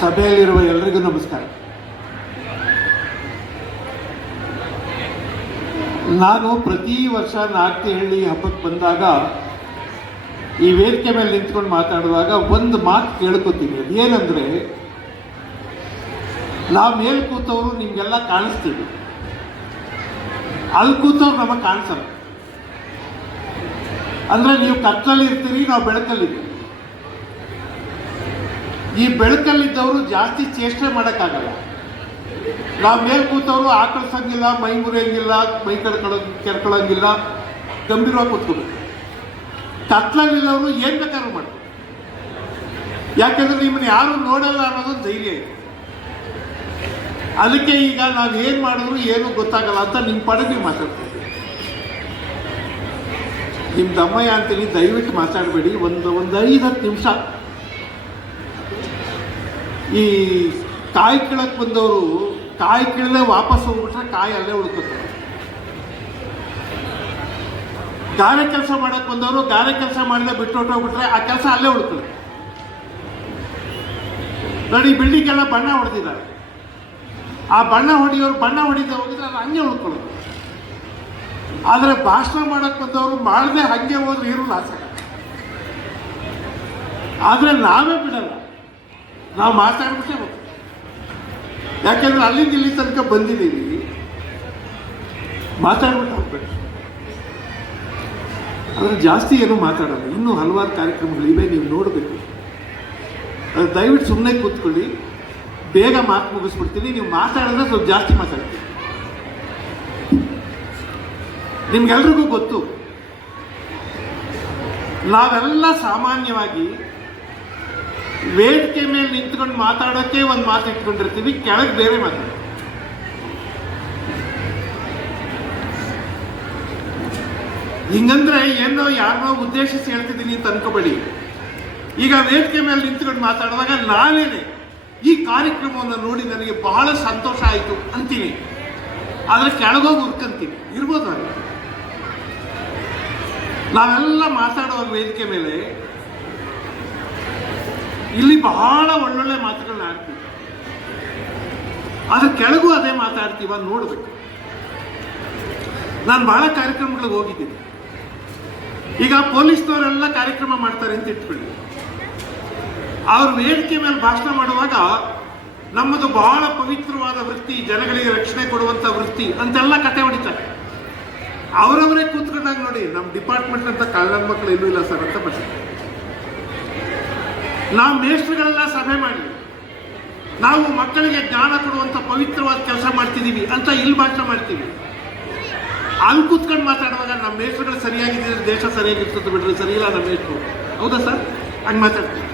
ಸಭೆಯಲ್ಲಿರುವ ಎಲ್ರಿಗೂ ನಮಸ್ಕಾರ. ನಾನು ಪ್ರತಿ ವರ್ಷ ನಾಟ್ಯಹಳ್ಳಿ ಹಬ್ಬಕ್ಕೆ ಬಂದಾಗ ಈ ವೇದಿಕೆ ಮೇಲೆ ನಿಂತ್ಕೊಂಡು ಮಾತಾಡುವಾಗ ಒಂದು ಮಾತು ಕೇಳ್ಕೊತೀನಿ. ಅದೇನೆಂದರೆ, ನಾವು ಮೇಲ್ ಕೂತವರು ನಿಮಗೆಲ್ಲ ಕಾಣಿಸ್ತೀವಿ. ಅಲ್ಲಿ ಕೂತವ್ರು ನಮಗೆ ಕಾಣಿಸಲ್ಲ. ಅಂದರೆ ನೀವು ಕತ್ತಲಲ್ಲಿ ಇರ್ತೀರಿ, ನಾವು ಬೆಳಕಲ್ಲಿದ್ದೀವಿ. ಈ ಬೆಳಕಲ್ಲಿದ್ದವರು ಜಾಸ್ತಿ ಚೇಷ್ಟೆ ಮಾಡೋಕ್ಕಾಗಲ್ಲ. ನಾವು ಮೇಲ್ ಕೂತವರು ಆಕಳಿಸಂಗಿಲ್ಲ, ಮೈ ಮುರಿಯಂಗಿಲ್ಲ, ಮೈ ಕಡ್ಕೊಳ್ಳೋ ಕೆರ್ಕೊಳ್ಳೋಂಗಿಲ್ಲ ಗಂಭೀರವಾಗಿ ಕೂತ್ಕೋಬೇಕು. ಕತ್ಲಲ್ಲಿದ್ದವರು ಏನು ಬೇಕಾದ್ರೂ ಮಾಡ್ತಾರೆ ಯಾಕೆಂದ್ರೆ ನಿಮ್ಮನ್ನು ಯಾರು ನೋಡಲ್ಲ ಅನ್ನೋದು ಧೈರ್ಯ ಇದೆ. ಅದಕ್ಕೆ ಈಗ ನಾವು ಏನು ಮಾಡಿದ್ರು ಏನು ಗೊತ್ತಾಗಲ್ಲ ಅಂತ ನಿಮ್ಮ ಪಡೆದು ನೀವು ಮಾತಾಡ್ತೀವಿ. ನಿಮ್ಮ ದಮ್ಮಯ್ಯ ಅಂತೀನಿ, ದಯವಿಟ್ಟು ಮಾತಾಡಬೇಡಿ. ಒಂದು ಒಂದು ಐದು ಹತ್ತು ನಿಮಿಷ ಈ ಕಾಯಿ ಕೀಳಕ್ಕೆ ಬಂದವರು ಕಾಯಿ ಕೀಳದೆ ವಾಪಸ್ ಹೋಗ್ಬಿಟ್ರೆ ಕಾಯಿ ಅಲ್ಲೇ ಉಳ್ಕೋತಾರೆ. ಗಾರೆ ಕೆಲಸ ಮಾಡಕ್ಕೆ ಬಂದವರು ಗಾರೆ ಕೆಲಸ ಮಾಡಿದ ಬಿಟ್ಟು ಹೊಟ್ಟೋಗ್ಬಿಟ್ರೆ ಆ ಕೆಲಸ ಅಲ್ಲೇ ಉಳ್ತದೆ. ನೋಡಿ ಬಿಲ್ಡಿಂಗ್ ಎಲ್ಲ ಬಣ್ಣ ಹೊಡೆದಿದ್ದಾರೆ. ಆ ಬಣ್ಣ ಹೊಡೆಯೋರು ಬಣ್ಣ ಹೊಡೆದ ಹೋಗಿದ್ರೆ ಅದು ಹಂಗೆ ಉಳ್ಕೊಳ್ಳೋದು ಆದರೆ ಭಾಷಣ ಮಾಡಕ್ಕೆ ಬಂದವರು ಮಾಡದೆ ಹಂಗೆ ಹೋದ್ರೆ ಇರು ಆಸೆ. ಆದರೆ ನಾವೇ ಬಿಡಲ್ಲ. ನಾವು ಮಾತಾಡ್ಬಿಟ್ಟೇಬೇಕು ಯಾಕೆಂದ್ರೆ ಅಲ್ಲಿಂದ ಇಲ್ಲಿ ತನಕ ಬಂದಿದ್ದೀವಿ. ಮಾತಾಡ್ಬಿಟ್ಟು ಹೋಗ್ಬೇಕು ಆದರೆ ಜಾಸ್ತಿ ಏನು ಮಾತಾಡಲ್ಲ. ಇನ್ನೂ ಹಲವಾರು ಕಾರ್ಯಕ್ರಮಗಳಿವೆ ನೀವು ನೋಡಬೇಕು. ಅದು ದಯವಿಟ್ಟು ಸುಮ್ಮನೆ ಕೂತ್ಕೊಳ್ಳಿ. ಬೇಗ ಮಾತು ಮುಗಿಸ್ಬಿಡ್ತೀನಿ. ನೀವು ಮಾತಾಡಿದ್ರೆ ಸ್ವಲ್ಪ ಜಾಸ್ತಿ ಮಾತಾಡ್ತೀನಿ. ನಿಮ್ಗೆಲ್ರಿಗೂ ಗೊತ್ತು. ನಾವೆಲ್ಲ ಸಾಮಾನ್ಯವಾಗಿ ವೇದಿಕೆ ಮೇಲೆ ನಿಂತ್ಕೊಂಡು ಮಾತಾಡೋಕ್ಕೆ ಒಂದು ಮಾತು ಇಟ್ಕೊಂಡಿರ್ತೀವಿ, ಕೆಳಗೆ ಬೇರೆ ಮಾತು. ಹಿಂಗಂದ್ರೆ ಏನೋ ಯಾರನ್ನೋ ಉದ್ದೇಶಿಸಿ ಹೇಳ್ತಿದ್ದೀನಿ ಅಂತ ಅನ್ಕೋಬೇಡಿ. ಈಗ ವೇದಿಕೆ ಮೇಲೆ ನಿಂತ್ಕೊಂಡು ಮಾತಾಡುವಾಗ ನಾನೇನೆ ಈ ಕಾರ್ಯಕ್ರಮವನ್ನು ನೋಡಿ ನನಗೆ ಬಹಳ ಸಂತೋಷ ಆಯಿತು ಅಂತೀನಿ. ಆದರೆ ಕೆಳಗೋಗಿ ಉರ್ಕಂತೀನಿ ಇರ್ಬೋದು ಹಾಗೆ. ನಾವೆಲ್ಲ ಮಾತಾಡುವ ವೇದಿಕೆ ಮೇಲೆ ಇಲ್ಲಿ ಬಹಳ ಒಳ್ಳೊಳ್ಳೆ ಮಾತುಗಳನ್ನ ಆಡ್ತೀವಿ. ಅದ್ರ ಕೆಳಗೂ ಅದೇ ಮಾತಾಡ್ತೀವ ನೋಡ್ಬೇಕು. ನಾನು ಬಹಳ ಕಾರ್ಯಕ್ರಮಗಳಿಗೆ ಹೋಗಿದ್ದೀನಿ. ಈಗ ಪೊಲೀಸ್ನವರೆಲ್ಲ ಕಾರ್ಯಕ್ರಮ ಮಾಡ್ತಾರೆ ಅಂತ ಇಟ್ಕೊಳ್ಳಿ ಅವ್ರ ವೇದಿಕೆ ಮೇಲೆ ಭಾಷಣ ಮಾಡುವಾಗ ನಮ್ಮದು ಬಹಳ ಪವಿತ್ರವಾದ ವೃತ್ತಿ, ಜನಗಳಿಗೆ ರಕ್ಷಣೆ ಕೊಡುವಂತ ವೃತ್ತಿ ಅಂತೆಲ್ಲ ಕತೆ ಹೊಡಿತಾರೆ. ಅವರವರೇ ಕೂತ್ಕೊಂಡಾಗ ನೋಡಿ ನಮ್ಮ ಡಿಪಾರ್ಟ್ಮೆಂಟ್ ಅಂತ ಕಳ್ಳನ ಮಕ್ಕಳು ಎಲ್ಲೂ ಇಲ್ಲ ಸರ್ ಅಂತ ಬರ್ತಾರೆ ನಾವು ಮೇಷ್ಟ್ರುಗಳೆಲ್ಲ ಸಭೆ ಮಾಡಿ ನಾವು ಮಕ್ಕಳಿಗೆ ಜ್ಞಾನ ಕೊಡುವಂಥ ಪವಿತ್ರವಾದ ಕೆಲಸ ಮಾಡ್ತಿದ್ದೀವಿ ಅಂತ ಇಲ್ಲಿ ಭಾಷಣ ಮಾಡ್ತೀವಿ. ಅಲ್ಲಿ ಕೂತ್ಕೊಂಡು ಮಾತಾಡುವಾಗ ನಮ್ಮ ಮೇಷ್ಟ್ರುಗಳು ಸರಿಯಾಗಿದ್ದರೆ, ದೇಶ ಸರಿಯಾಗಿರ್ತದೆ ಬಿಡ್ರಿ ಸರಿ ಇಲ್ಲ ನಮ್ಮ ಮೇಷ್ಟ್ರು ಹೌದಾ ಸರ್ ಹಂಗೆ ಮಾತಾಡ್ತೀವಿ.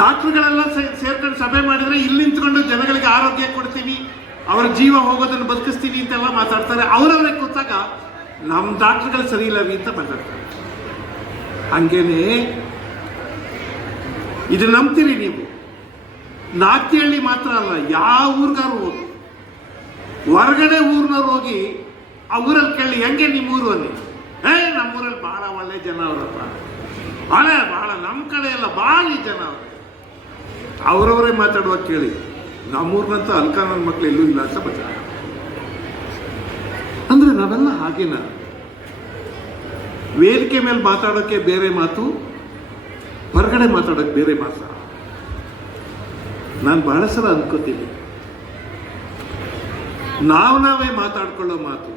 ಡಾಕ್ಟ್ರುಗಳೆಲ್ಲ ಸೇರ್ಕೊಂಡು ಸಭೆ ಮಾಡಿದರೆ ಇಲ್ಲಿ ನಿಂತ್ಕೊಂಡು ಜನಗಳಿಗೆ ಆರೋಗ್ಯ ಕೊಡ್ತೀವಿ, ಅವರ ಜೀವ ಹೋಗೋದನ್ನು ಬದುಕಿಸ್ತೀವಿ ಅಂತೆಲ್ಲ ಮಾತಾಡ್ತಾರೆ. ಅವರವರೇ ಕೂತಾಗ ನಮ್ಮ ಡಾಕ್ಟ್ರುಗಳು ಸರಿ ಅಂತ ಮಾತಾಡ್ತಾರೆ. ಹಂಗೇನೆ? ಇದು ನಂಬ್ತೀರಿ ನೀವು. ನಾತಿಹಳ್ಳಿ ಮಾತ್ರ ಅಲ್ಲ, ಯಾವ ಊರ್ಗಾರು ಹೋಗಿ ಹೊರಗಡೆ ಊರ್ನವ್ರು ಹೋಗಿ ಆ ಊರಲ್ಲಿ ಕೇಳಿ, ಹೆಂಗೆ ನಿಮ್ಮ ಊರು ಅಲ್ಲಿ? ಏ ನಮ್ಮೂರಲ್ಲಿ ಭಾಳ ಒಳ್ಳೆ ಜನ ಅವರಪ್ಪ. ಭಾಳ ಭಾಳ ನಮ್ಮ ಕಡೆ ಎಲ್ಲ ಭಾಳ ಜನ ಅವ್ರೆ. ಅವರವರೇ ಮಾತಾಡುವಾಗ ಕೇಳಿ, ನಮ್ಮೂರ್ನಂತ ಅಲ್ಕಾನನ್ ಮಕ್ಳು ಎಲ್ಲೂ ಇಲ್ಲ ಅಂತ ಬಚ್ಚ ಅಂದ್ರೆ ನಾವೆಲ್ಲ ಹಾಗೇನ? ವೇದಿಕೆ ಮೇಲೆ ಮಾತಾಡೋಕ್ಕೆ ಬೇರೆ ಮಾತು, ಹೊರಗಡೆ ಮಾತಾಡೋಕ್ಕೆ ಬೇರೆ ಮಾತು. ನಾನು ಬಹಳ ಸಲ ಅಂದ್ಕೋತೀನಿ ನಾವು ನಾವೇ ಮಾತಾಡ್ಕೊಳ್ಳೋ ಮಾತು,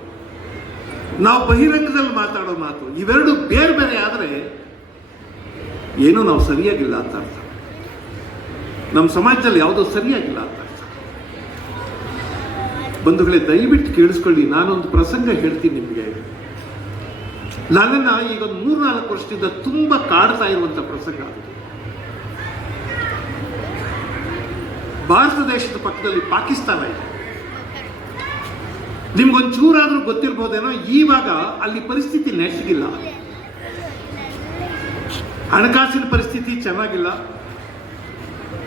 ನಾವು ಬಹಿರಂಗದಲ್ಲಿ ಮಾತಾಡೋ ಮಾತು, ಇವೆರಡು ಬೇರೆ ಬೇರೆ ಆದರೆ ಏನೂ ನಾವು ಸರಿಯಾಗಿಲ್ಲ ಅಂತ ಅರ್ಥ. ನಮ್ಮ ಸಮಾಜದಲ್ಲಿ ಯಾವುದೋ ಸರಿಯಾಗಿಲ್ಲ ಅಂತ ಅರ್ಥ. ಬಂಧುಗಳೇ, ದಯವಿಟ್ಟು ಕೇಳಿಸ್ಕೊಳ್ಳಿ, ನಾನೊಂದು ಪ್ರಸಂಗ ಹೇಳ್ತೀನಿ ನಿಮಗೆ. ನನ್ನನ್ನ ಈಗ ಒಂದು ಮೂರ್ನಾಲ್ಕು ವರ್ಷದಿಂದ ತುಂಬ ಕಾಡ್ತಾ ಇರುವಂಥ ಪ್ರಸಂಗ. ಭಾರತ ದೇಶದ ಪಕ್ಕದಲ್ಲಿ ಪಾಕಿಸ್ತಾನ ಇದೆ. ನಿಮ್ಗೊಂಚೂರಾದ್ರೂ ಗೊತ್ತಿರ್ಬೋದೇನೋ, ಈವಾಗ ಅಲ್ಲಿ ಪರಿಸ್ಥಿತಿ ನೆಟ್ಟಿಗಿಲ್ಲ ಹಣಕಾಸಿನ ಪರಿಸ್ಥಿತಿ ಚೆನ್ನಾಗಿಲ್ಲ.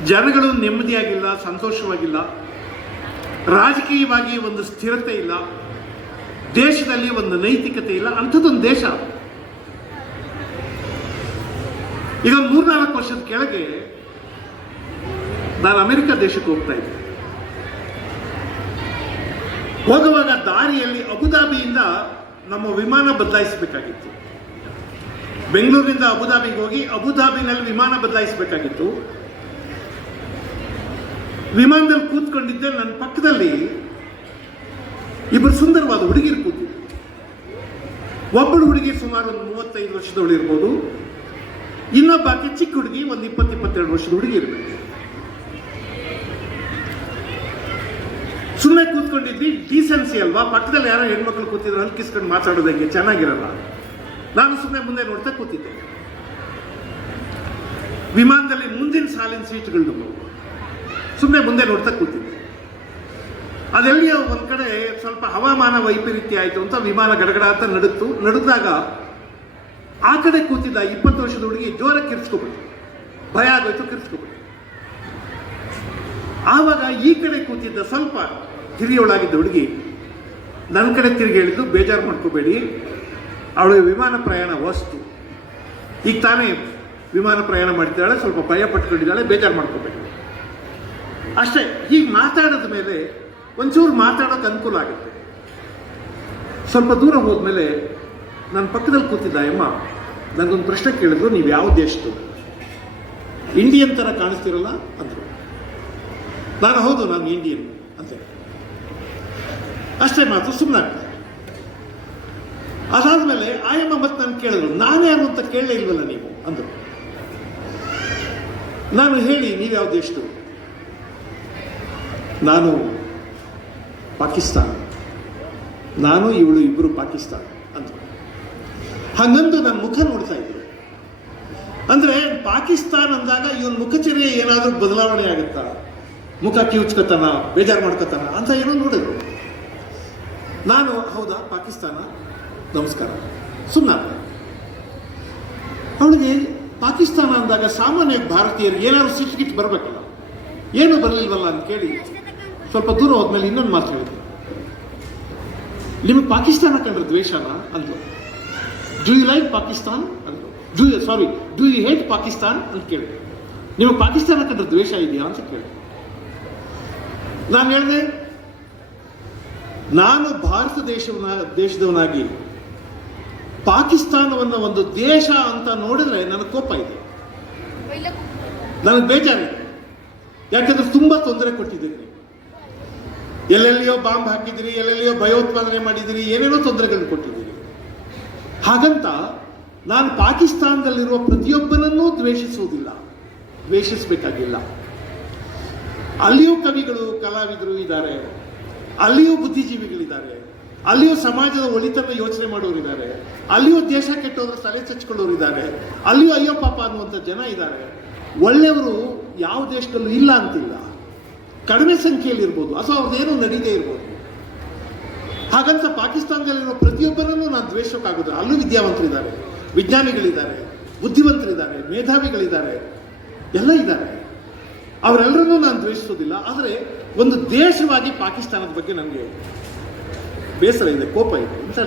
ಜನಗಳು ನೆಮ್ಮದಿಯಾಗಿಲ್ಲ, ಸಂತೋಷವಾಗಿಲ್ಲ. ರಾಜಕೀಯವಾಗಿ ಒಂದು ಸ್ಥಿರತೆ ಇಲ್ಲ. ದೇಶದಲ್ಲಿ ಒಂದು ನೈತಿಕತೆ ಇಲ್ಲ, ಅಂಥದ್ದೊಂದು ದೇಶ. ಒಂದು ಮೂರ್ನಾಲ್ಕು ವರ್ಷದ ಕೆಳಗೆ ನಾನು ಅಮೆರಿಕ ದೇಶಕ್ಕೆ ಹೋಗ್ತಾ ಇದ್ದೆ. ಹೋಗುವಾಗ ದಾರಿಯಲ್ಲಿ ಅಬುದಾಬಿಯಿಂದ ನಮ್ಮ ವಿಮಾನ ಬದಲಾಯಿಸಬೇಕಾಗಿತ್ತು. ಬೆಂಗಳೂರಿನಿಂದ ಅಬುದಾಬಿಗೆ ಹೋಗಿ ಅಬುದಾಬಿನಲ್ಲಿ ವಿಮಾನ ಬದಲಾಯಿಸಬೇಕಾಗಿತ್ತು. ವಿಮಾನದಲ್ಲಿ ಕೂತ್ಕೊಂಡಿದ್ದೆ, ನನ್ನ ಪಕ್ಕದಲ್ಲಿ ಇಬ್ಬರು ಸುಂದರವಾದ ಹುಡುಗಿರು ಒಬ್ಬಳು ಹುಡುಗಿ ಸುಮಾರು ಒಂದು ಮೂವತ್ತೈದು ವರ್ಷದವಳು ಇರ್ಬೋದು. ಇನ್ನೊಬ್ಬಾಕೆ ಚಿಕ್ಕ ಹುಡುಗಿ, ಒಂದು ಇಪ್ಪತ್ತು ಇಪ್ಪತ್ತೆರಡು ವರ್ಷದ ಹುಡುಗಿ ಇರಬೇಕು. ಸುಮ್ಮನೆ ಕೂತ್ಕೊಂಡಿದ್ವಿ. ಡೀಸೆನ್ಸಿ ಅಲ್ವಾ? ಪಕ್ಕದಲ್ಲಿ ಯಾರೋ ಹೆಣ್ಮಕ್ಳು ಕೂತಿದ್ರು ಅಲ್ಲಿ ಕಿಸ್ಕೊಂಡು ಮಾತಾಡೋದು ಹೆಂಗೆ? ಚೆನ್ನಾಗಿರಲ್ಲ. ನಾನು ಸುಮ್ಮನೆ ಮುಂದೆ ನೋಡ್ತಾ ಕೂತಿದ್ದೆ. ವಿಮಾನದಲ್ಲಿ ಮುಂದಿನ ಸಾಲಿನ ಸೀಟ್ಗಳು ಸುಮ್ಮನೆ ಮುಂದೆ ನೋಡ್ತಾ ಕೂತಿದ್ದೆ. ಅದೆಲ್ಲಿಯೋ ಒಂದು ಕಡೆ ಸ್ವಲ್ಪ ಹವಾಮಾನ ವೈಪರೀತ್ಯ ಆಯಿತು ಅಂತ ವಿಮಾನ ಗಡಗಡ ಅಂತ ನಡುತ್ತು ನಡೆದಾಗ ಆ ಕಡೆ ಕೂತಿದ್ದ ಇಪ್ಪತ್ತು ವರ್ಷದ ಹುಡುಗಿ ಜೋರ ಕಿರ್ಸ್ಕೊಬಿಟ್ಟು ಭಯ ಆಗೋಯ್ತು ಕಿರ್ಸ್ಕೊಬಿಟ್ಟು ಆವಾಗ ಈ ಕಡೆ ಕೂತಿದ್ದ ಸ್ವಲ್ಪ ಹಿರಿಯೊಳಾಗಿದ್ದ ಹುಡುಗಿ ನನ್ನ ಕಡೆ ತಿರುಗಿ ಹೇಳಿದ್ದು, ಬೇಜಾರು ಮಾಡ್ಕೋಬೇಡಿ, ಅವಳ ವಿಮಾನ ಪ್ರಯಾಣ ವಸ್ತು. ಈಗ ತಾನೇ ವಿಮಾನ ಪ್ರಯಾಣ ಮಾಡ್ತಿದ್ದಾಳೆ, ಸ್ವಲ್ಪ ಭಯ ಪಟ್ಕೊಂಡಿದ್ದಾಳೆ, ಬೇಜಾರು ಮಾಡ್ಕೋಬೇಡಿ. ಅಷ್ಟೇ, ಹೀಗೆ ಮಾತಾಡಿದ ಮೇಲೆ ಒಂಚೂರು ಮಾತಾಡೋಕೆ ಅನುಕೂಲ ಆಗುತ್ತೆ. ಸ್ವಲ್ಪ ದೂರ ಹೋದ್ಮೇಲೆ ನನ್ನ ಪಕ್ಕದಲ್ಲಿ ಕೂತಿದ್ದ ಅಮ್ಮ ನನಗೊಂದು ಪ್ರಶ್ನೆ ಕೇಳಿದ್ರು, ನೀವು ಯಾವ ದೇಶದ್ದು? ಇಂಡಿಯನ್ ಥರ ಕಾಣಿಸ್ತಿರಲ್ಲ, ಅಂದರು. ನಾನು ಹೌದು, ನಾನು ಇಂಡಿಯನ್, ಅಂತ ಅಷ್ಟೇ ಮಾತು ಸುಮ್ಮನೆ ಅದಾದ್ಮೇಲೆ ಆಯಮ್ಮ ಮತ್ತೆ ನಾನು ಕೇಳಿದ್ರು ನಾನ್ಯಾರು ಅಂತ ಕೇಳಲೇ ಇಲ್ವಲ್ಲ ನೀವು? ಅಂದರು. ನಾನು ಹೇಳಿ, ನೀವು ಯಾವ ದೇಶದ್ದು? ನಾನು ಪಾಕಿಸ್ತಾನ. ನಾನು, ಇವಳು ಇಬ್ಬರು ಪಾಕಿಸ್ತಾನ ಅಂತ. ಹಂಗಂದು ನನ್ನ ಮುಖ ನೋಡ್ತಾ ಇದ್ರು. ಅಂದ್ರೆ ಪಾಕಿಸ್ತಾನ ಅಂದಾಗ ಇವನ್ ಮುಖಚರ್ಯ ಏನಾದರೂ ಬದಲಾವಣೆ ಆಗುತ್ತಾ? ಮುಖ ಕಿವುಚ್ಕೊತಾನ ಬೇಜಾರು ಮಾಡ್ಕೊತಾನ ಅಂತ ಏನೋ ನೋಡಿದ್ರು. ನಾನು, ಹೌದಾ, ಪಾಕಿಸ್ತಾನ? ನಮಸ್ಕಾರ. ಸುಮ್ಮನೆ ಅವಳಿಗೆ ಪಾಕಿಸ್ತಾನ ಅಂದಾಗ ಸಾಮಾನ್ಯ ಭಾರತೀಯರು ಏನಾದರೂ ಸಿಟ್ಟು ಬರಬೇಕಲ್ಲ. ಏನು ಬರಲಿಲ್ವಲ್ಲ ಅಂತ ಕೇಳಿ. ಸ್ವಲ್ಪ ದೂರ ಹೋದ್ಮೇಲೆ ಇನ್ನೊಂದು ಮಾತು ಹೇಳಿದೆ ನಿಮಗೆ ಪಾಕಿಸ್ತಾನ ಕಂಡ್ರೆ ದ್ವೇಷನ ಅಂದ್ರು ಡೂ ಯು ಲೈಕ್ ಪಾಕಿಸ್ತಾನ್ ಅಂದ್ರು do you sorry do you hate Pakistan ಅಂತ ಕೇಳಿ ನಿಮಗೆ ಪಾಕಿಸ್ತಾನ ಕಂಡ್ರೆ ದ್ವೇಷ ಇದೆಯಾ ಅಂತ ಕೇಳಿ ನಾನು ಹೇಳಿದೆ ನಾನು ಭಾರತ ದೇಶವನ್ನ ದೇಶದವನಾಗಿ ಪಾಕಿಸ್ತಾನವನ್ನು ಒಂದು ದೇಶ ಅಂತ ನೋಡಿದ್ರೆ ನನಗೆ ಕೋಪ ಇದೆ. ನನಗೆ ಬೇಜಾರಿದೆ. ಯಾಕಂದ್ರೆ ತುಂಬಾ ತೊಂದರೆ ಕೊಟ್ಟಿದ್ದೀರಿ ಎಲ್ಲೆಲ್ಲಿಯೋ ಬಾಂಬ್ ಹಾಕಿದಿರಿ ಎಲ್ಲೆಲ್ಲಿಯೋ ಭಯೋತ್ಪಾದನೆ ಮಾಡಿದಿರಿ ಏನೇನೋ ತೊಂದರೆಗಳನ್ನು ಕೊಟ್ಟಿದ್ದೀರಿ. ಹಾಗಂತ ನಾನು ಪಾಕಿಸ್ತಾನದಲ್ಲಿರುವ ಪ್ರತಿಯೊಬ್ಬನನ್ನೂ ದ್ವೇಷಿಸುವುದಿಲ್ಲ, ದ್ವೇಷಿಸಬೇಕಾಗಿಲ್ಲ. ಅಲ್ಲಿಯೂ ಕವಿಗಳು, ಕಲಾವಿದರು ಇದ್ದಾರೆ, ಅಲ್ಲಿಯೂ ಬುದ್ಧಿಜೀವಿಗಳಿದ್ದಾರೆ, ಅಲ್ಲಿಯೂ ಸಮಾಜದ ಒಳಿತನ್ನು ಯೋಚನೆ ಮಾಡೋರಿದ್ದಾರೆ ಅಲ್ಲಿಯೂ ದೇಶ ಕೆಟ್ಟೋದ್ರೆ ತಲೆ ಚಚ್ಕೊಳ್ಳೋರು ಇದ್ದಾರೆ ಅಲ್ಲಿಯೂ ಅಯ್ಯೋ ಪಾಪ ಅನ್ನುವಂಥ ಜನ ಇದ್ದಾರೆ. ಒಳ್ಳೆಯವರು ಯಾವ ದೇಶದಲ್ಲೂ ಇಲ್ಲ ಅಂತಿಲ್ಲ. ಕಡಿಮೆ ಸಂಖ್ಯೆಯಲ್ಲಿ ಇರ್ಬೋದು. ಅಥವಾ ಅವ್ರದ್ದೇನೋ ನಡೀದೇ ಇರ್ಬೋದು. ಹಾಗಂತ ಪಾಕಿಸ್ತಾನದಲ್ಲಿರೋ ಪ್ರತಿಯೊಬ್ಬರನ್ನು ನಾನು ದ್ವೇಷಕ್ಕಾಗೋದು ಅಲ್ಲೂ ವಿದ್ಯಾವಂತರಿದ್ದಾರೆ, ವಿಜ್ಞಾನಿಗಳಿದ್ದಾರೆ, ಬುದ್ಧಿವಂತರಿದ್ದಾರೆ, ಮೇಧಾವಿಗಳಿದ್ದಾರೆ, ಎಲ್ಲ ಇದ್ದಾರೆ. ಅವರೆಲ್ಲರನ್ನೂ ನಾನು ದ್ವೇಷಿಸೋದಿಲ್ಲ. ಆದರೆ ಒಂದು ದೇಶವಾಗಿ ಪಾಕಿಸ್ತಾನದ ಬಗ್ಗೆ ನನಗೆ ಬೇಸರ ಇದೆ, ಕೋಪ ಇದೆ ಅಂತ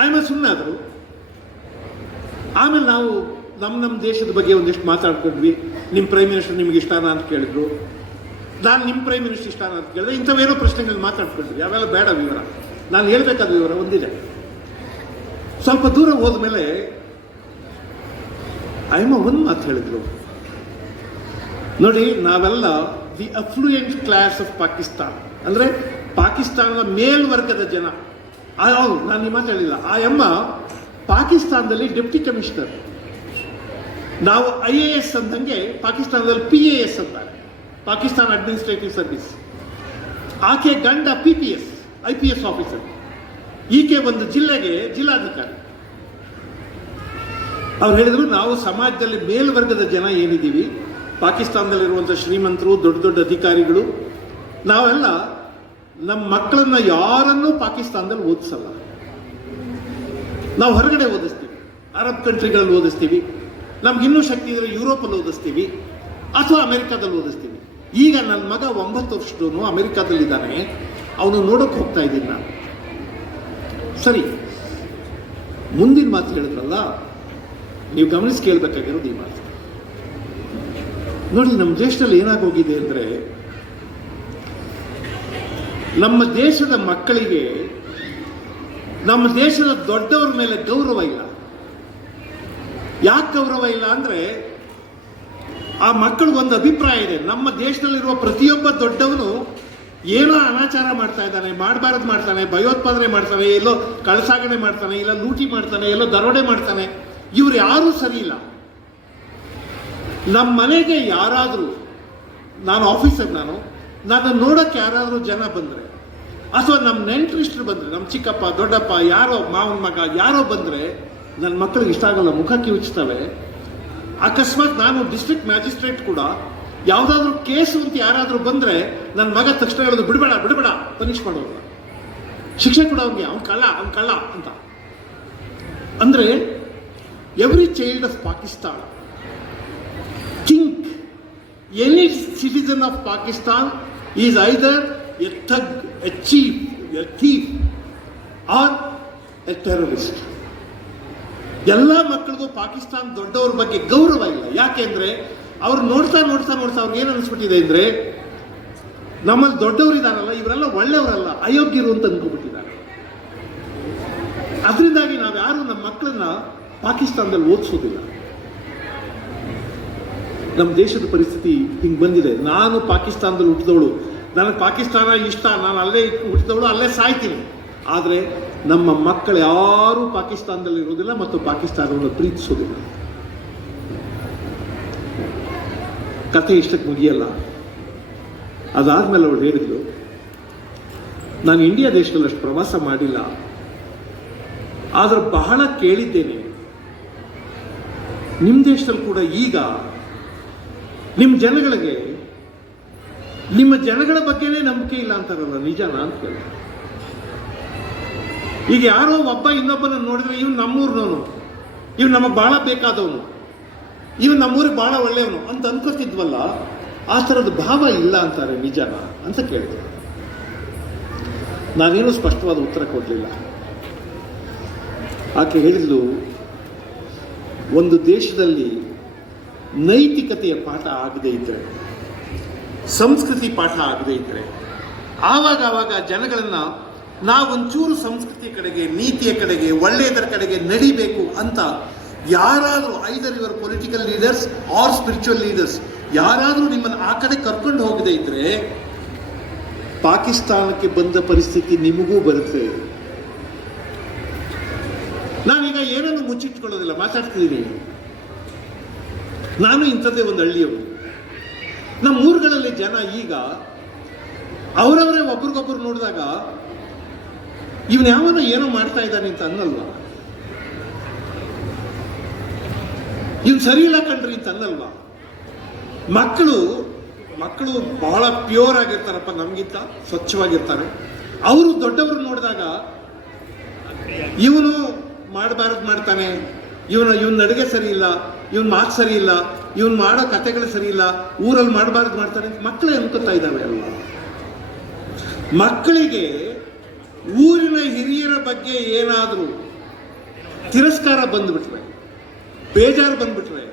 ಆಮೇಲೆ ಸುಮ್ಮನೆ ಆದರು, ಆಮೇಲೆ ನಾವು ನಮ್ಮ ನಮ್ಮ ದೇಶದ ಬಗ್ಗೆ ಒಂದಿಷ್ಟು ಮಾತಾಡ್ಕೊಂಡ್ವಿ. ನಿಮ್ಮ ಪ್ರೈಮ್ ಮಿನಿಸ್ಟರ್ ನಿಮ್ಗೆ ಇಷ್ಟನಾ ಅಂತ ಕೇಳಿದ್ರು. ನಾನು ನಿಮ್ಮ ಪ್ರೈಮ್ ಮಿನಿಸ್ಟರ್ ಇಷ್ಟನಾ ಅಂತ ಕೇಳಿದ್ರೆ ಇಂಥವೇನೋ ಪ್ರಶ್ನೆಗಳು ಮಾತಾಡ್ಕೊಂಡ್ರಿ. ಅವೆಲ್ಲ ಬೇಡ ವಿವರ. ನಾನು ಹೇಳಬೇಕಾದ ವಿವರ ಒಂದಿದೆ. ಸ್ವಲ್ಪ ದೂರ ಹೋದ್ಮೇಲೆ ಐಮ ಒಂದು ಮಾತು ಹೇಳಿದ್ರು. ನೋಡಿ, ನಾವೆಲ್ಲ the affluent class of Pakistan ಅಂದರೆ ಪಾಕಿಸ್ತಾನದ ಮೇಲ್ವರ್ಗದ ಜನ. ಹೌದು, ನಾನು ಈ ಮಾತು ಹೇಳಿಲ್ಲ. ಆ ಎಮ್ಮ ಪಾಕಿಸ್ತಾನದಲ್ಲಿ ಡೆಪ್ಟಿ ಕಮಿಷನರ್. ನಾವು ಐ ಎ ಎಸ್ ಅಂದಂಗೆ ಪಾಕಿಸ್ತಾನದಲ್ಲಿ ಪಿ ಎ ಎಸ್ ಅಂತಾರೆ. ಪಾಕಿಸ್ತಾನ ಅಡ್ಮಿನಿಸ್ಟ್ರೇಟಿವ್ ಸರ್ವಿಸ್ ಆಕೆ ಗಂಡ P P S, I P S officer ಈಕೆ ಒಂದು ಜಿಲ್ಲೆಗೆ ಜಿಲ್ಲಾಧಿಕಾರಿ. ಅವ್ರು ಹೇಳಿದ್ರು, ನಾವು ಸಮಾಜದಲ್ಲಿ ಮೇಲ್ವರ್ಗದ ಜನ ಏನಿದ್ದೀವಿ, ಪಾಕಿಸ್ತಾನದಲ್ಲಿರುವಂಥ ಶ್ರೀಮಂತರು, ದೊಡ್ಡ ದೊಡ್ಡ ಅಧಿಕಾರಿಗಳು, ನಾವೆಲ್ಲ ನಮ್ಮ ಮಕ್ಕಳನ್ನ ಯಾರನ್ನೂ ಪಾಕಿಸ್ತಾನದಲ್ಲಿ ಓದಿಸಲ್ಲ. ನಾವು ಹೊರಗಡೆ ಓದಿಸ್ತೀವಿ. ಅರಬ್ ಕಂಟ್ರಿಗಳಲ್ಲಿ ಓದಿಸ್ತೀವಿ. ನಮ್ಗೆ ಇನ್ನೂ ಶಕ್ತಿ ಇದ್ರೆ ಯುರೋಪಲ್ಲಿ ಓದಿಸ್ತೀವಿ ಅಥವಾ ಅಮೆರಿಕಾದಲ್ಲಿ ಓದಿಸ್ತೀವಿ. ಈಗ ನನ್ನ ಮಗ ಒಂಬತ್ತು ವರ್ಷದವನು ಅಮೆರಿಕಾದಲ್ಲಿದ್ದಾನೆ. ಅವನು ನೋಡೋಕೆ ಹೋಗ್ತಾ ಇದ್ದೀನಿ ನಾನು ಸರಿ, ಮುಂದಿನ ಮಾತು ಹೇಳಿದ್ರಲ್ಲ, ನೀವು ಗಮನಿಸಿ ಕೇಳಬೇಕಾಗಿರೋದು ಈ ಮಾತು. ನೋಡಿ, ನಮ್ಮ ದೇಶದಲ್ಲಿ ಏನಾಗೋಗಿದೆ ಅಂದರೆ, ನಮ್ಮ ದೇಶದ ಮಕ್ಕಳಿಗೆ, ನಮ್ಮ ದೇಶದ ದೊಡ್ಡವರ ಮೇಲೆ ಗೌರವ ಇಲ್ಲ. ಯಾಕೆ ಗೌರವ ಇಲ್ಲ ಅಂದರೆ ಆ ಮಕ್ಕಳಿಗೆ ಒಂದು ಅಭಿಪ್ರಾಯ ಇದೆ. ನಮ್ಮ ದೇಶದಲ್ಲಿರುವ ಪ್ರತಿಯೊಬ್ಬ ದೊಡ್ಡವನು ಏನೋ ಅನಾಚಾರ ಮಾಡ್ತಾ ಇದ್ದಾನೆ, ಮಾಡಬಾರದು ಮಾಡ್ತಾನೆ, ಭಯೋತ್ಪಾದನೆ ಮಾಡ್ತಾನೆ, ಎಲ್ಲೋ ಕಳಸಾಗಣೆ ಮಾಡ್ತಾನೆ, ಇಲ್ಲ ಲೂಟಿ ಮಾಡ್ತಾನೆ, ಎಲ್ಲೋ ದರೋಡೆ ಮಾಡ್ತಾನೆ. ಇವ್ರು ಯಾರೂ ಸರಿ ಇಲ್ಲ. ನಮ್ಮ ಮನೆಗೆ ಯಾರಾದರೂ, ನಾನು ಆಫೀಸರ್ ನಾನು ನಾನು ನೋಡೋಕ್ಕೆ ಯಾರಾದರೂ ಜನ ಬಂದರೆ, ಅಥವಾ ನಮ್ಮ ನೆಂಟರಿಷ್ಟರು ಬಂದರೆ, ನಮ್ಮ ಚಿಕ್ಕಪ್ಪ, ದೊಡ್ಡಪ್ಪ, ಯಾರೋ ಮಾವನ ಮಗ, ಯಾರೋ ಬಂದರೆ ನನ್ನ ಮಕ್ಕಳಿಗೆ ಇಷ್ಟ ಆಗಲ್ಲ, ಮುಖ ಕಿವುಚ್ತವೆ. ಅಕಸ್ಮಾತ್ ನಾನು ಡಿಸ್ಟ್ರಿಕ್ಟ್ ಮ್ಯಾಜಿಸ್ಟ್ರೇಟ್ ಕೂಡ ಯಾವುದಾದ್ರೂ ಕೇಸು ಅಂತ ಯಾರಾದರೂ ಬಂದರೆ ನನ್ನ ಮಗ ತಕ್ಷಣ ಹೇಳೋದು, ಬಿಡಬೇಡ ಬಿಡಬೇಡ ಪನಿಷ್ ಮಾಡೋಲ್ಲ ಶಿಕ್ಷೆ ಕೂಡ ಅವ್ನಿಗೆ ಅವ್ನು ಕಳ್ಳ ಅವ್ನು ಕಳ್ಳ ಅಂತ. ಅಂದರೆ every child of Pakistan think any citizen of Pakistan is either a thug a chief a thief or a terrorist ಎಲ್ಲ ಮಕ್ಕಳಿಗೂ ಪಾಕಿಸ್ತಾನ ದೊಡ್ಡವ್ರ ಬಗ್ಗೆ ಗೌರವ ಇಲ್ಲ. ಯಾಕೆಂದ್ರೆ ಅವ್ರು ನೋಡ್ತಾ ನೋಡ್ತಾ ನೋಡ್ತಾ ಅವ್ರಿಗೆ ಏನು ಅನಿಸ್ಬಿಟ್ಟಿದೆ ಅಂದ್ರೆ ನಮ್ಮಲ್ಲಿ ದೊಡ್ಡವರು ಇದಾರಲ್ಲ, ಇವರೆಲ್ಲ ಒಳ್ಳೆಯವರಲ್ಲ, ಅಯೋಗ್ಯರು ಅಂತ ಅನ್ಕೊಂಡ್ಬಿಟ್ಟಿದ್ದಾರೆ. ಅದರಿಂದಾಗಿ ನಾವು ಯಾರು ನಮ್ಮ ಮಕ್ಕಳನ್ನ ಪಾಕಿಸ್ತಾನದಲ್ಲಿ ಓದಿಸೋದಿಲ್ಲ. ನಮ್ಮ ದೇಶದ ಪರಿಸ್ಥಿತಿ ಹಿಂಗೆ ಬಂದಿದೆ. ನಾನು ಪಾಕಿಸ್ತಾನದಲ್ಲಿ ಹುಟ್ಟಿದವಳು. ನನಗೆ ಪಾಕಿಸ್ತಾನ ಇಷ್ಟ, ನಾನು ಅಲ್ಲೇ ಹುಟ್ಟಿದವಳು, ಅಲ್ಲೇ ಸಾಯ್ತೀನಿ. ಆದರೆ ನಮ್ಮ ಮಕ್ಕಳು ಯಾರೂ ಪಾಕಿಸ್ತಾನದಲ್ಲಿ ಇರೋದಿಲ್ಲ ಮತ್ತು ಪಾಕಿಸ್ತಾನವನ್ನು ಪ್ರೀತಿಸೋದಿಲ್ಲ ಕಥೆ ಇಷ್ಟಕ್ಕೆ ಮುಗಿಯಲ್ಲ. ಅದಾದ್ಮೇಲೆ ಅವಳು ಹೇಳಿದ್ಲು ನಾನು ಇಂಡಿಯಾ ದೇಶದಲ್ಲಿ ಅಷ್ಟು ಪ್ರವಾಸ ಮಾಡಿಲ್ಲ. ಆದ್ರೆ ಬಹಳ ಕೇಳಿದ್ದೇನೆ. ನಿಮ್ಮ ದೇಶದಲ್ಲಿ ಕೂಡ ಈಗ ನಿಮ್ಮ ಜನಗಳಿಗೆ, ನಿಮ್ಮ ಜನಗಳ ಬಗ್ಗೆನೇ ನಂಬಿಕೆ ಇಲ್ಲ ಅಂತಾರಲ್ಲ, ನಿಜಾನ ಅಂತ ಕೇಳಿ ಈಗ ಯಾರೋ ಒಬ್ಬ ಇನ್ನೊಬ್ಬನ ನೋಡಿದ್ರೆ ಇವ್ನು ನಮ್ಮೂರ್ನವನು. ಇವ್ನು ನಮಗೆ ಬಹಳ ಬೇಕಾದವನು. ಇವ್ ನಮ್ಮೂರಿಗೆ ಬಹಳ ಒಳ್ಳೆಯವನು ಅಂತ ಅನ್ಕೋತಿದ್ವಲ್ಲ, ಆ ಥರದ ಭಾವ ಇಲ್ಲ ಅಂತಾರೆ ನಿಜನ ಅಂತ ಕೇಳಿದೆ ನಾನೇನು ಸ್ಪಷ್ಟವಾದ ಉತ್ತರ ಕೊಡಲಿಲ್ಲ. ಆಕೆ ಹೇಳಿದ್ಲು, ಒಂದು ದೇಶದಲ್ಲಿ ನೈತಿಕತೆಯ ಪಾಠ ಆಗದೇ ಇದ್ದರೆ ಸಂಸ್ಕೃತಿ ಪಾಠ ಆಗದೇ ಇದ್ದರೆ ಆವಾಗ ಆವಾಗ ಜನಗಳನ್ನು ನಾವೊಂಚೂರು ಸಂಸ್ಕೃತಿ ಕಡೆಗೆ, ನೀತಿಯ ಕಡೆಗೆ, ಒಳ್ಳೆಯದರ ಕಡೆಗೆ ನಡಿಬೇಕು ಅಂತ ಯಾರಾದರೂ either ಇವರ್ political leaders or spiritual leaders ಯಾರಾದರೂ ನಿಮ್ಮನ್ನು ಆ ಕಡೆ ಕರ್ಕೊಂಡು ಹೋಗದೇ ಇದ್ದರೆ ಪಾಕಿಸ್ತಾನಕ್ಕೆ ಬಂದ ಪರಿಸ್ಥಿತಿ ನಿಮಗೂ ಬರುತ್ತೆ. ನಾನೀಗ ಏನನ್ನು ಮುಚ್ಚಿಟ್ಕೊಳ್ಳೋದಿಲ್ಲ, ಮಾತಾಡ್ತಿದ್ದೀನಿ. ನಾನು ಇಂಥದ್ದೇ ಒಂದು ಹಳ್ಳಿಯವರು. ನಮ್ಮ ಊರುಗಳಲ್ಲಿ ಜನ ಈಗ ಅವರವರೇ ಒಬ್ರಿಗೊಬ್ರು ನೋಡಿದಾಗ ಇವನು ಯಾವಾಗ ಏನೋ ಮಾಡ್ತಾ ಇದ್ದಾನೆ ಅಂತ ಅನ್ನಲ್ವ? ಇವ್ನು ಸರಿ ಇಲ್ಲ ಕಣ್ರಿ ಅಂತ ಅನ್ನಲ್ವಾ? ಮಕ್ಕಳು ಮಕ್ಕಳು ಬಹಳ ಪ್ಯೂರ್ ಆಗಿರ್ತಾರಪ್ಪ ನಮಗಿಂತ, ಸ್ವಚ್ಛವಾಗಿರ್ತಾರೆ. ಅವರು ದೊಡ್ಡವರು ನೋಡಿದಾಗ ಇವನು ಮಾಡಬಾರದು ಮಾಡ್ತಾನೆ. ಇವನ, ಇವನ್ ಅಡುಗೆ ಸರಿ ಇಲ್ಲ, ಇವನ್ ಮಾತು ಸರಿ ಇಲ್ಲ, ಇವನ್ ಮಾಡೋ ಕತೆಗಳು ಸರಿ ಇಲ್ಲ, ಊರಲ್ಲಿ ಮಾಡಬಾರ್ದು ಮಾಡ್ತಾನೆ ಮಕ್ಕಳೇ ಅನ್ಕೋತಾ ಇದ್ದಾವೆ ಅಲ್ವಾ? ಮಕ್ಕಳಿಗೆ ಊರಿನ ಹಿರಿಯರ ಬಗ್ಗೆ ಏನಾದರೂ ತಿರಸ್ಕಾರ ಬಂದುಬಿಟ್ರೆ, ಬೇಜಾರು ನಮ್ಮ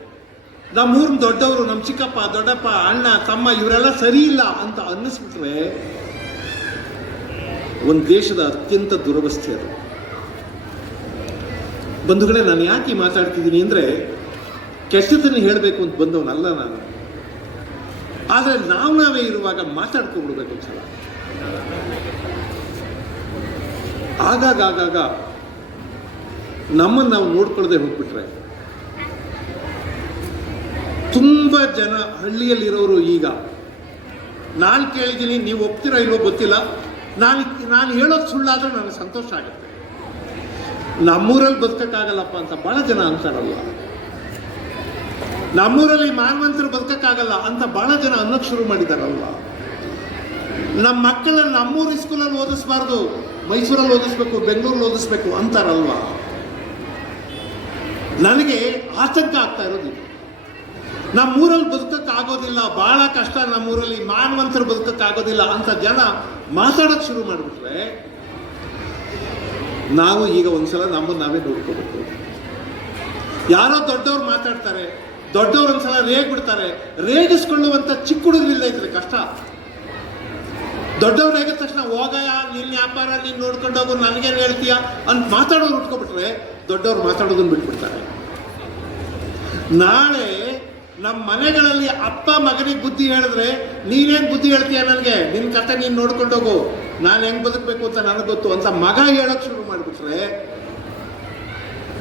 ನಮ್ಮೂರಿನ ದೊಡ್ಡವರು ನಮ್ಮ ಚಿಕ್ಕಪ್ಪ, ದೊಡ್ಡಪ್ಪ, ಅಣ್ಣ, ತಮ್ಮ ಇವರೆಲ್ಲ ಸರಿ ಇಲ್ಲ ಅಂತ ಅನ್ನಿಸ್ಬಿಟ್ರೆ, ಒಂದು ದೇಶದ ಅತ್ಯಂತ ದುರವಸ್ಥೆ ಅದು. ಬಂಧುಗಳೇ, ನಾನು ಯಾಕೆ ಮಾತಾಡ್ತಿದ್ದೀನಿ ಅಂದರೆ ಕೆಟ್ಟದನ್ನು ಹೇಳಬೇಕು ಅಂತ ಬಂದವನಲ್ಲ ನಾನು. ಆದರೆ ನಾವು ನಾವೇ ಇರುವಾಗ ಮಾತಾಡ್ಕೊಂಡ್ಬಿಡ್ಬೇಕು ಒಂದ್ಸಲ. ಆಗಾಗ ಆಗಾಗ ನಮ್ಮನ್ನು ನಾವು ನೋಡ್ಕೊಳ್ಳದೆ ಹೋಗ್ಬಿಟ್ರೆ. ತುಂಬ ಜನ ಹಳ್ಳಿಯಲ್ಲಿರೋರು ಈಗ, ನಾನು ಕೇಳಿದ್ದೀನಿ, ನೀವು ಒಪ್ತೀರಾ ಇಲ್ವೋ ಗೊತ್ತಿಲ್ಲ. ನಾನು ನಾನು ಹೇಳೋದು ಸುಳ್ಳಾದ್ರೆ ನನಗೆ ಸಂತೋಷ ಆಗುತ್ತೆ. ನಮ್ಮೂರಲ್ಲಿ ಬದುಕಕ್ಕಾಗಲ್ಲಪ್ಪ ಅಂತ ಬಹಳ ಜನ ಅಂತಾರಲ್ಲ ನಮ್ಮೂರಲ್ಲಿ ಮಾನವಂತರು ಬದುಕಕ್ಕಾಗಲ್ಲ ಅಂತ ಬಹಳ ಜನ ಅನ್ನೋಕ್ಕೆ ಶುರು ಮಾಡಿದಾರಲ್ವ. ನಮ್ಮ ಮಕ್ಕಳನ್ನ ನಮ್ಮೂರು ಸ್ಕೂಲಲ್ಲಿ ಓದಿಸ್ಬಾರ್ದು. ಮೈಸೂರಲ್ಲಿ ಓದಿಸ್ಬೇಕು, ಬೆಂಗಳೂರಲ್ಲಿ ಓದಿಸ್ಬೇಕು ಅಂತಾರಲ್ವ? ನನಗೆ ಆತಂಕ ಆಗ್ತಾ ಇರೋದು ನಮ್ಮೂರಲ್ಲಿ ಬದುಕಕ್ಕೆ ಆಗೋದಿಲ್ಲ, ಬಹಳ ಕಷ್ಟ ನಮ್ಮೂರಲ್ಲಿ, ಮಾನವಂತರು ಬದುಕಕ್ಕಾಗೋದಿಲ್ಲ ಅಂತ ಜನ ಮಾತಾಡೋಕೆ ಶುರು ಮಾಡಿಬಿಟ್ರೆ, ನಾವು ಈಗ ಒಂದ್ಸಲ ನಮ್ಮನ್ನು ನಾವೇ ನೋಡ್ಕೋಬೇಕು. ಯಾರೋ ದೊಡ್ಡವ್ರು ಮಾತಾಡ್ತಾರೆ, ದೊಡ್ಡವ್ರು ಒಂದ್ಸಲ ರೇಗ್ ರೇಗಿಸ್ಕೊಳ್ಳುವಂಥ ಚಿಕ್ಕ ಹುಡುಗರಿಲ್ಲ ಇದ್ರೆ ಕಷ್ಟ. ದೊಡ್ಡವ್ರು ಆಗಿದ ತಕ್ಷಣ ಹೋಗಯ್ಯ, ನಿನ್ನ ವ್ಯಾಪಾರ, ನೀನು ನೋಡ್ಕೊಂಡು ಹೋಗು, ನನಗೇನು ಹೇಳ್ತೀಯ ಅಂತ ಮಾತಾಡೋರು ಉಟ್ಕೊಬಿಟ್ರೆ ದೊಡ್ಡವ್ರು ಮಾತಾಡೋದನ್ನು ಬಿಟ್ಬಿಡ್ತಾರೆ. ನಾಳೆ ನಮ್ಮ ಮನೆಗಳಲ್ಲಿ ಅಪ್ಪ ಮಗನಿಗೆ ಬುದ್ಧಿ ಹೇಳಿದ್ರೆ ನೀನೇನು ಬುದ್ಧಿ ಹೇಳ್ತೀಯ ನನಗೆ? ನಿನ್ನ ಕತೆ ನೀನು ನೋಡ್ಕೊಂಡೋಗು ನಾನು ಹೆಂಗೆ ಬದುಕಬೇಕು ಅಂತ ನನಗೆ ಗೊತ್ತು ಅಂತ ಮಗ ಹೇಳೋಕ್ಕೆ ಶುರು ಮಾಡಿಬಿಟ್ರೆ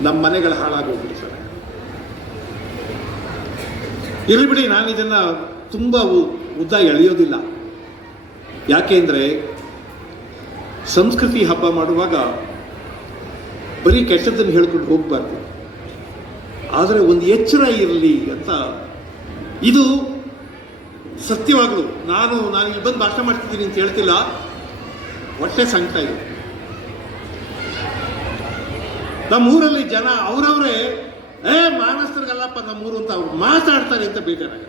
ನಮ್ಮ ಮನೆಗಳು ಹಾಳಾಗೋಗ್ಬಿಡ್ತಾರೆ ಇರಲಿ ಬಿಡಿ, ನಾನು ಇದನ್ನು ತುಂಬ ಉದ್ದ ಎಳೆಯೋದಿಲ್ಲ. ಯಾಕೆಂದ್ರೆ ಸಂಸ್ಕೃತಿ ಹಬ್ಬ ಮಾಡುವಾಗ ಬರೀ ಕೆಟ್ಟದ್ದನ್ನು ಹೇಳ್ಕೊಂಡು ಹೋಗಬಾರ್ದು. ಆದರೆ ಒಂದು ಎಚ್ಚರ ಇರಲಿ ಅಂತ ಇದು ಸತ್ಯವಾಗಲು. ನಾನು ನಾನು ಇಲ್ಲಿ ಬಂದು ಭಾಷಣ ಮಾಡ್ತಿದ್ದೀನಿ ಅಂತ ಹೇಳ್ತಿಲ್ಲ. ಹೊಟ್ಟೆ ಸಂಕಟ ಇದೆ. ನಮ್ಮೂರಲ್ಲಿ ಜನ ಅವರವರೇ, ಏ ಮಾನಸ್ತರಿಗಲ್ಲಪ್ಪ ನಮ್ಮೂರು ಅಂತ ಅವ್ರು ಮಾತಾಡ್ತಾರೆ ಅಂತ ಬೇಜಾರಾಗ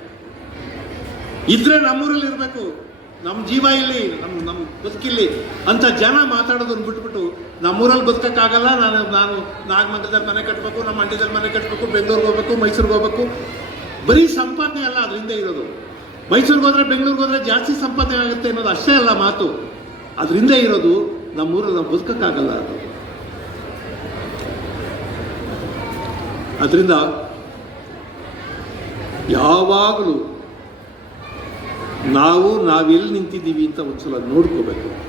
ಇದ್ರೆ ನಮ್ಮೂರಲ್ಲಿ ಇರಬೇಕು ನಮ್ಮ ಜೀವ ಇಲ್ಲಿ ನಮ್ಮ ನಮ್ಮ ಬದುಕಿಲ್ಲಿ ಅಂತ ಜನ ಮಾತಾಡೋದನ್ನು ಬಿಟ್ಬಿಟ್ಟು ನಮ್ಮೂರಲ್ಲಿ ಬದುಕಕ್ಕಾಗಲ್ಲ, ನಾನು ನಾನು ನಾಗಮಂಗಲದಲ್ಲಿ ಮನೆ ಕಟ್ಟಬೇಕು ನಮ್ಮ ಮಂಡ್ಯದಲ್ಲಿ ಮನೆ ಕಟ್ಟಬೇಕು ಬೆಂಗಳೂರಿಗೆ ಹೋಗ್ಬೇಕು, ಮೈಸೂರಿಗೆ ಹೋಗ್ಬೇಕು. ಬರೀ ಸಂಪಾದನೆ ಅಲ್ಲ, ಅದರಿಂದ ಇರೋದು. ಮೈಸೂರಿಗೆ ಹೋದರೆ ಬೆಂಗಳೂರಿಗೆ ಹೋದರೆ ಜಾಸ್ತಿ ಸಂಪಾದನೆ ಆಗುತ್ತೆ ಅನ್ನೋದು ಅಷ್ಟೇ ಅಲ್ಲ ಮಾತು. ಅದರಿಂದ ಇರೋದು ನಮ್ಮೂರಲ್ಲಿ ನಾವು ಬದುಕಕ್ಕಾಗಲ್ಲ ಅದು. ಅದರಿಂದ ಯಾವಾಗಲೂ ನಾವು ನಾವೆಲ್ಲಿ ನಿಂತಿದ್ದೀವಿ ಅಂತ ಒಂದ್ಸಲ ನೋಡ್ಕೋಬೇಕು.